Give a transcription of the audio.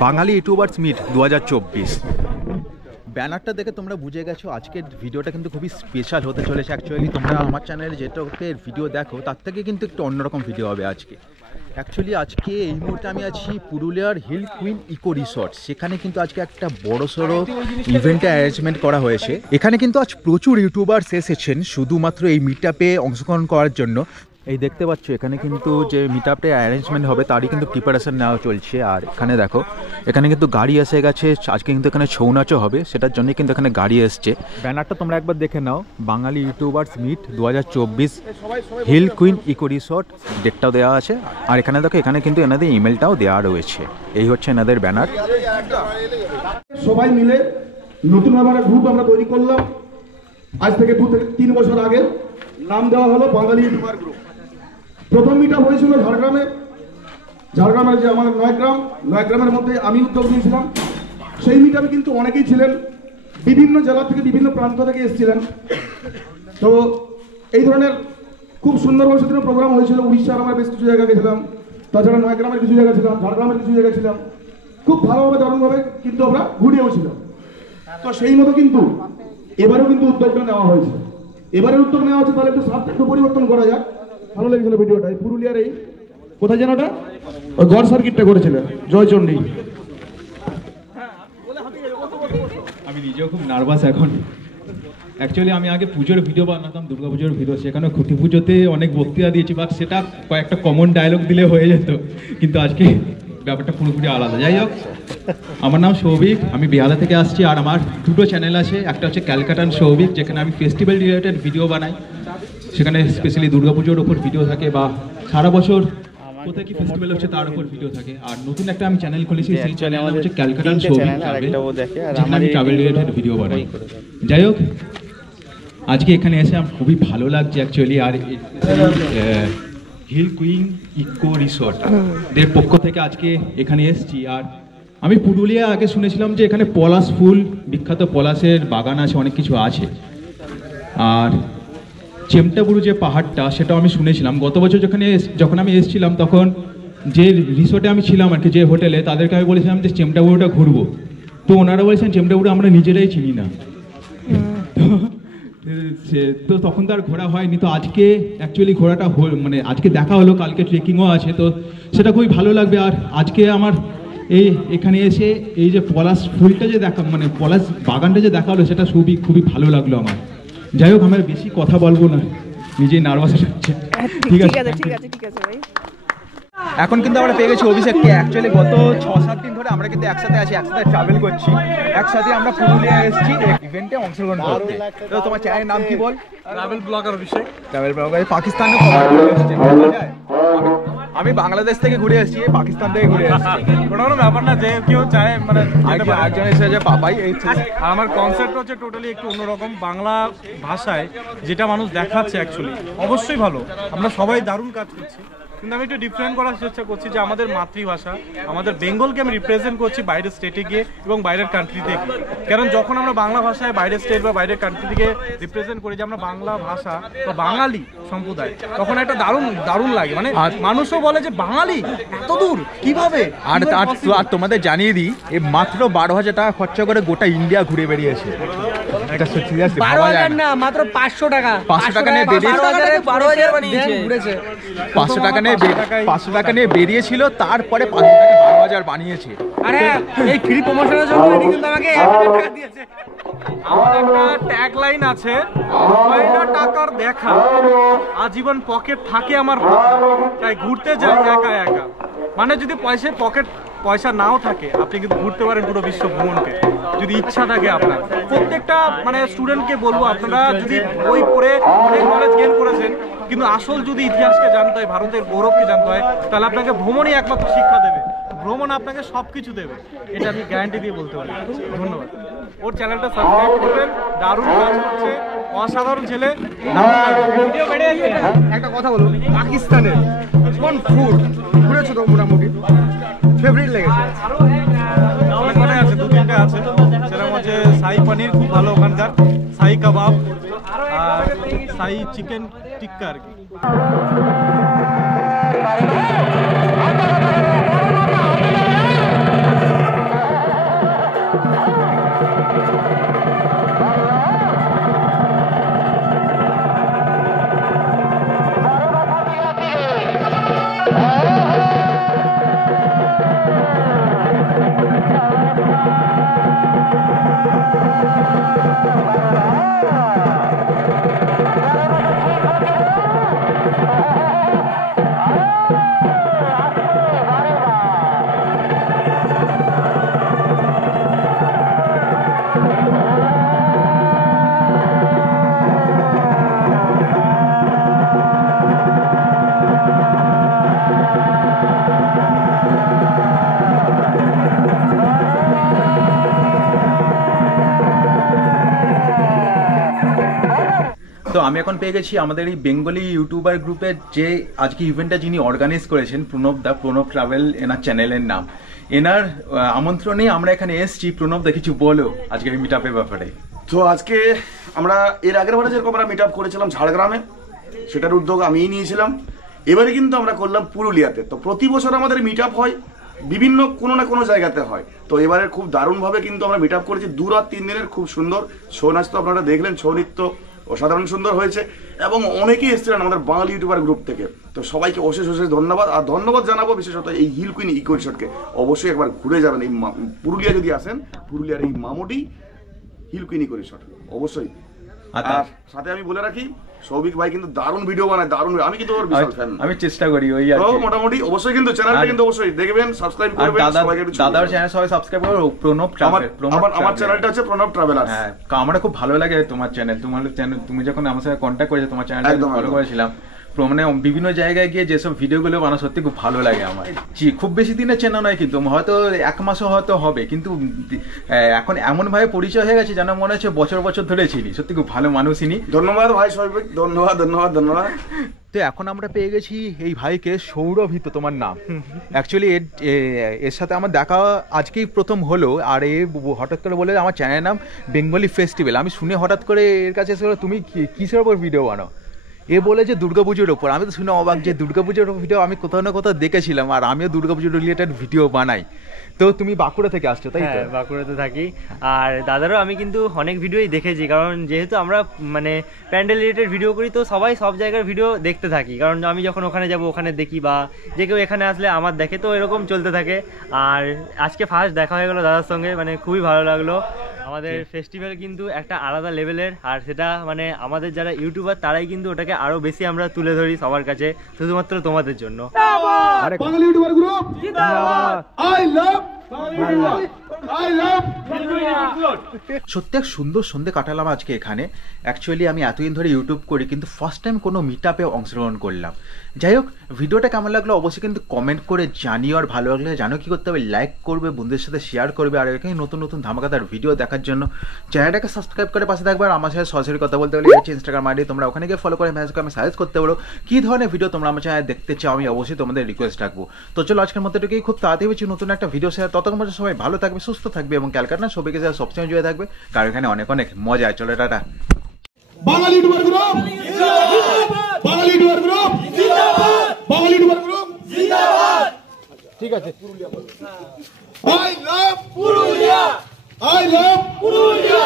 বাঙালি YouTubers meet 2024। ব্যানারটা দেখে তোমরা বুঝে গেছো আজকের ভিডিওটা কিন্তু খুবই স্পেশাল হতে চলেছে। অ্যাকচুয়ালি তোমরা আমার চ্যানেলে যেটাকে ভিডিও দেখো তার থেকে কিন্তু একটু অন্যরকম ভিডিও হবে আজকে। অ্যাকচুয়ালি আজকে এই মুহূর্তে আমি আছি পুরুলিয়ার হিল কুইন ইকো রিসর্ট। সেখানে কিন্তু আজকে একটা বড়সড় ইভেন্টের অ্যারেঞ্জমেন্ট করা হয়েছে। এখানে কিন্তু আজ প্রচুর ইউটিউবার্স এসেছেন শুধুমাত্র এই মিট আপে অংশগ্রহণ করার জন্য। এই দেখতে পাচ্ছ এখানে কিন্তু যে মিট আপে অ্যারেঞ্জমেন্ট হবে তারই কিন্তু প্রিপারেশন নেওয়া চলছে। আর এখানে দেখো এখানে কিন্তু গাড়ি এসে গেছে, আজকে কিন্তু এখানে ছৌ নাচও হবে, সেটার জন্যই কিন্তু এখানে গাড়ি এসছে। ব্যানারটা তোমরা একবার দেখে নাও, Bangali YouTubers meet 2024 hill queen eco resort, ডেটটাও দেওয়া আছে। আর এখানে দেখো এখানে কিন্তু এনাদের ইমেলটাও দেওয়া রয়েছে। এই হচ্ছে এনাদের ব্যানার। সবাই মিলে নতুনভাবে একটা গ্রুপ আমরা তৈরি করলাম। আজ থেকে 2 থেকে 3 বছর আগে নাম দেওয়া হলো বাঙালি ইউটিউবার গ্রুপ। প্রথম মিট আপ হয়েছিল ঝাড়গ্রামের যে আমাদের নয়গ্রামের মধ্যে আমি উদ্যোগ নিয়েছিলাম। সেই মিট আপে কিন্তু অনেকেই ছিলেন, বিভিন্ন জেলা থেকে বিভিন্ন প্রান্ত থেকে এসেছিলেন। তো এই ধরনের খুব সুন্দরভাবে সেদিন প্রোগ্রাম হয়েছিল। উড়িষ্যার আমরা বেশ কিছু জায়গা গেছিলাম, তাছাড়া নয়গ্রামের কিছু জায়গা ছিলাম, ঝাড়গ্রামের কিছু জায়গা ছিলাম। খুব ভালোভাবে দারুণভাবে কিন্তু আমরা ঘুরিয়েও ছিলাম। তো সেই মতো কিন্তু এবারেও কিন্তু উদ্যোগটা নেওয়া হয়েছে। এবারে উদ্যোগ নেওয়া হচ্ছে, তাহলে একটু সাথে একটু পরিবর্তন করা যাক। ভালো লেগেছিল ভিডিওটা। পুরুলিয়ার এই কোথায় যেন ওটা ওই গড় সার্কিটটা করেছিলেন জয়চণ্ডী। আমি নিজেও খুব নার্ভাস এখন। অ্যাকচুয়ালি আমি আগে পুজোর ভিডিও বানাতাম, দুর্গা পুজোর ভিডিও, সেখানে খুঁটি পুজোতে অনেক বক্তৃতা দিয়েছি, বাট সেটা কয়েকটা কমন ডায়লগ দিলে হয়ে যেত, কিন্তু আজকে ব্যাপারটা পুরোপুরি আলাদা। যাই হোক, আমার নাম সৌভিক, আমি বেহালা থেকে আসছি। আর আমার দুটো চ্যানেল আছে, একটা হচ্ছে ক্যালকাটান সৌভিক, যেখানে আমি ফেস্টিভ্যাল রিলেটেড ভিডিও বানাই। সেখানে স্পেশালি দুর্গাপুজোর ওপর ভিডিও থাকে, বা সারা বছর কোথায় কি ফেস্টিভ্যাল হচ্ছে তার উপর ভিডিও থাকে। আর নতুন একটা আমি চ্যানেল খুলেছি, সেই চ্যানেল হচ্ছে ক্যালকাটান সৌভিক, যেখানে আমি ট্রাভেল রিলেটেড ভিডিও বানাই। যাই হোক, আজকে এখানে এসে আমার খুবই ভালো লাগছে অ্যাকচুয়ালি। আর হিল কুইন ইকো রিসর্ট এর পক্ষ থেকে আজকে এখানে এসেছি। আর আমি পুরুলিয়া আগে শুনেছিলাম যে এখানে পলাশ ফুল, বিখ্যাত পলাশের বাগান আছে, অনেক কিছু আছে। আর চেমটাবুরু যে পাহাড়টা, সেটাও আমি শুনেছিলাম। গত বছর যখন আমি এসেছিলাম, তখন যে রিসোর্টে আমি ছিলাম আর কি, যে হোটেলে, তাদেরকে আমি বলেছিলাম যে চেমটাবুরুটা ঘুরবো। তো ওনারা বলেছেন চেমটাবুরু আমরা নিজেরাই চিনি না, তো তখন তো আর ঘোরা হয়নি। তো আজকে অ্যাকচুয়ালি ঘোরাটা মানে আজকে দেখা হলো, কালকে ট্রেকিংও আছে, তো সেটা খুবই ভালো লাগবে। আর আজকে আমার এখানে এসে এই যে পলাশ ফুলটা যে দেখা, মানে পলাশ বাগানটা যে দেখা হলো, সেটা খুবই ভালো লাগলো আমার। যাই হোক, আমার বেশি কথা বলবো না, নিজেই নার্ভাস হচ্ছে। ঠিক আছে ভাই। এখন কিন্তু আমরা পেয়ে গেছি অভিষেককে। অ্যাকচুয়ালি গত 6-7 দিন ধরে আমরা কিন্তু একসাথে আছি, একসাথে ট্রাভেল করছি, একসাথে আমরা পুরুলিয়া এসেছি ইভেন্টে অংশগ্রহণ করতে। তো তোমার চ্যানেলের নাম কি বল? Travel blogger Abhishek. Travel blogger. পাকিস্তানে খবর ঘুরে এসেছে, আমি বাংলাদেশ থেকে ঘুরে এসেছি, পাকিস্তান থেকে ঘুরে এসেছি। কোনো ব্যাপার না, যে কেউ চায় মানে একজন এসে যে পাপাই এই। আমার কনসেপ্ট হচ্ছে টোটালি একটু অন্যরকম। বাংলা ভাষায় যেটা মানুষ দেখাচ্ছে অ্যাকচুয়ালি অবশ্যই ভালো, আমরা সবাই দারুণ কাজ করছি, কিন্তু আমি একটু ডিফারেন্ট করার চেষ্টা করছি যে আমাদের মাতৃভাষা, আমাদের বেঙ্গলকে আমি রিপ্রেজেন্ট করছি বাইরের স্টেটে গিয়ে এবং বাইরের কান্ট্রিতে গিয়ে। কারণ যখন আমরা বাংলা ভাষায় বাইরের স্টেট বা বাইরের কান্ট্রি থেকে রিপ্রেজেন্ট করি যে আমরা বাংলা ভাষা বা বাঙালি সম্প্রদায়, তখন একটা দারুণ লাগে। মানে মানুষও বলে যে বাঙালি এত দূর কিভাবে। আর তোমাদের জানিয়ে দিই, এই মাত্র 12,000 টাকা খরচা করে গোটা ইন্ডিয়া ঘুরে বেরিয়েছে। এটা সত্যি 12,000 না, মাত্র 500 টাকা। 500 টাকা নিয়ে বেরিয়েছে, 12,000 বানিয়েছে, ঘুরেছে। 500 টাকা নিয়ে বেরিয়েছিল, তারপরে 500 টাকা 12,000 বানিয়েছে। আরে এই ফ্রি প্রমোশনের জন্য এটি কিন্তু আমাকে 1,000 টাকা দিয়েছে। আমার একটা ট্যাগ লাইন আছে, পয়লা টাকার দেখা আজীবন পকেট থাকে আমার, তাই ঘুরতে যাই একা একা। মানে যদি পয়সা নাও থাকে, আপনি কিন্তু ঘুরতে পারেন পুরো বিশ্ব ভ্রমণকে, যদি ইচ্ছা থাকে আপনার। প্রত্যেকটা মানে স্টুডেন্টকে বলবো, আপনারা যদি বই পড়ে অনেক নলেজ গেইন করেছেন, কিন্তু আসল যদি ইতিহাসকে জানতে হয়, ভারতের গৌরবকে জানতে হয়, তাহলে আপনাকে ভ্রমণই একমাত্র শিক্ষা দেবে। ভ্রমণ আপনাকে সব কিছু দেবে, এটা আমি গ্যারান্টি দিয়ে বলতে পারি। ধন্যবাদ। ওর চ্যানেলটা সাবস্ক্রাইব করবেন, দারুণ কাজ করছে, অসাধারণ ছেলে। একটা কথা বলুন, পাকিস্তানের কোন ফুড ঘুরেছো তো মোটামুটি ফেভারিট লেগেছে? অনেক কটাই আছে, 2-3টা আছে। সেরকম হচ্ছে শাহি পনির খুব ভালো ওখানকার, শাহি কাবাব আর শাহি চিকেন টিক্কা আর কি। তো আমি এখন পেয়ে গেছি আমাদের এই বেঙ্গলি ইউটিউবার গ্রুপের যে আজকে ইভেন্টটা যিনি অর্গানাইজ করেছেন, প্রণব ট্রাভেল এনার চ্যানেলের নাম। এনার আমন্ত্রণে আমরা এখানে এসেছি। প্রণব দা কিছু বলো আজকে এই মিট আপের ব্যাপারে। তো আজকে আমরা এর আগের বারে যেরকম আমরা মিট আপ করেছিলাম ঝাড়গ্রামে, সেটার উদ্যোগ আমিই নিয়েছিলাম। এবারে কিন্তু আমরা করলাম পুরুলিয়াতে। তো প্রতি বছর আমাদের মিট আপ হয়, বিভিন্ন কোনো না কোনো জায়গাতে হয়। তো এবারে খুব দারুণভাবে কিন্তু আমরা মিট আপ করেছি। 2 রাত 3 দিনের খুব সুন্দর ছৌ নাচ তো আপনারা দেখলেন, ছৌ নৃত্য অসাধারণ সুন্দর হয়েছে এবং অনেকেই এসেছিলেন আমাদের বাঙালি ইউটিউবার গ্রুপ থেকে। তো সবাইকে অশেষ অশেষ ধন্যবাদ। আর ধন্যবাদ জানাবো বিশেষত এই হিল কুইন ইকো রিসর্টকে। অবশ্যই একবার ঘুরে যাবেন এই পুরুলিয়া যদি আসেন, পুরুলিয়ার এই মামুডি হিল কুইন ইকো রিসর্ট অবশ্যই। আর সাথে আমি বলে রাখি, সৌভিক ভাই কিন্তু দারুণ ভিডিও বানায়, দারুণ। আমি কিন্তু ওর বিশাল ফ্যান। আমি চেষ্টা করি ওই আর তো মোটামুটি অবশ্যই কিন্তু চ্যানেলটা কিন্তু অবশ্যই দেখবেন, সাবস্ক্রাইব করবেন। দাদার চ্যানেল সবাই সাবস্ক্রাইব করো। প্রণব ট্রাভেল, আমার চ্যানেলটা হচ্ছে প্রণব ট্রাভেলার। হ্যাঁ, আমার খুব ভালো লাগে তোমার চ্যানেল। তুমি যখন আমার সাথে কন্ট্যাক্ট করেছো, তোমার চ্যানেলটা ফলো করেছিলাম। মানে বিভিন্ন জায়গায় গিয়ে যেসব ভিডিওগুলো বানানো সত্যি খুব ভালো লাগে আমার। খুব বেশি দিনের চেনা নয়, কিন্তু হয়তো 1 মাসও হয়তো হবে, কিন্তু এখন এমন ভাবে পরিচয় হয়ে গেছে যেন মনে হচ্ছে বছর বছর ধরে চিনি। সত্যি খুব ভালো মানুষই। ধন্যবাদ ভাই সৌভিক, ধন্যবাদ ধন্যবাদ ধন্যবাদ। তো এখন আমরা পেয়ে গেছি এই ভাইকে, সৌরভিত তোমার নাম। অ্যাকচুয়ালি এর সাথে আমার দেখা আজকেই প্রথম হলো। আর এ হঠাৎ করে বলে আমার চ্যানেলের নাম বেঙ্গলি ফেস্টিভ্যাল। আমি শুনে হঠাৎ করে এর কাছে এসে তুমি কিসের ওপর ভিডিও বানাও? এ বলে যে দুর্গাপুজোর ওপর। আমি তো শুনে অবাক যে দুর্গাপুজোর ভিডিও আমি কোথাও না কোথাও দেখেছিলাম, আর আমিও দুর্গাপুজোর রিলেটেড ভিডিও বানাই। তো তুমি বাঁকুড়া থেকে আসছো, তাই তো? হ্যাঁ, বাঁকুড়াতে থাকি। আর দাদারও আমি কিন্তু অনেক ভিডিওই দেখেছি, কারণ যেহেতু আমরা মানে প্যান্ডেল রিলেটেড ভিডিও করি, তো সবাই সব জায়গার ভিডিও দেখতে থাকি। কারণ আমি যখন ওখানে যাব ওখানে দেখি, বা যে কেউ এখানে আসলে আমার দেখে, তো এরকম চলতে থাকে। আর আজকে ফার্স্ট দেখা হয়ে গেলো দাদার সঙ্গে, মানে খুবই ভালো লাগলো। আমাদের ফেস্টিভ্যাল কিন্তু একটা আলাদা লেভেলের, আর সেটা মানে আমাদের যারা ইউটিউবার তারাই কিন্তু ওটাকে আরো বেশি আমরা তুলে ধরি সবার কাছে, শুধুমাত্র তোমাদের জন্য। বাঙালি ইউটিউবার গ্রুপ জিন্দাবাদ। I love I love. সত্যি এক সুন্দর সন্ধে কাটালাম আজকে এখানে। অ্যাকচুয়ালি আমি এতদিন ধরে ইউটিউব করি, কিন্তু ফার্স্ট টাইম কোনো মিট আপে অংশগ্রহণ করলাম। যাই হোক, ভিডিওটা কেমন লাগলো অবশ্যই কিন্তু কমেন্ট করে জানিও। আর ভালো লাগলে জানো কি করতে হবে, লাইক করবে, বন্ধুদের সাথে শেয়ার করবে। আর এখানে নতুন নতুন ধামাকাদার ভিডিও দেখার জন্য চ্যানেলটাকে সাবস্ক্রাইব করে পাশে থাকবে। আর আমার সাথে সরাসরি কথা বলতে হলে ইনস্টাগ্রাম আইডি, তোমরা ওখানে গিয়ে ফলো করে মেসেজ করে সাজেস্ট করতে পারো কী ধরনের ভিডিও তোমরা আমার চ্যানেলে দেখতে চাও। আমি অবশ্যই তোমাদের রিকোয়েস্ট রাখবো। তো চলো আজকের মধ্যে এটুকুই, খুব তাড়াতাড়ি হচ্ছে নতুন একটা ভিডিও শেয়ার। ততক্ষণ পর্যন্ত সবাই ভালো থাকবে, সুস্থ থাকবে এবং ক্যালকাটা সবাইকে সাথে সবসময় জুড়ে থাকবে, কারণ এখানে অনেক অনেক মজা। চলো টাটা। বাঙালি ইউটিউবার গ্রুপ জিন্দাবাদ। বাঙালি ইউটিউবার গ্রুপ জিন্দাবাদ। বাঙালি ইউটিউবার গ্রুপ জিন্দাবাদ। ঠিক আছে। I love Purulia. I love Purulia.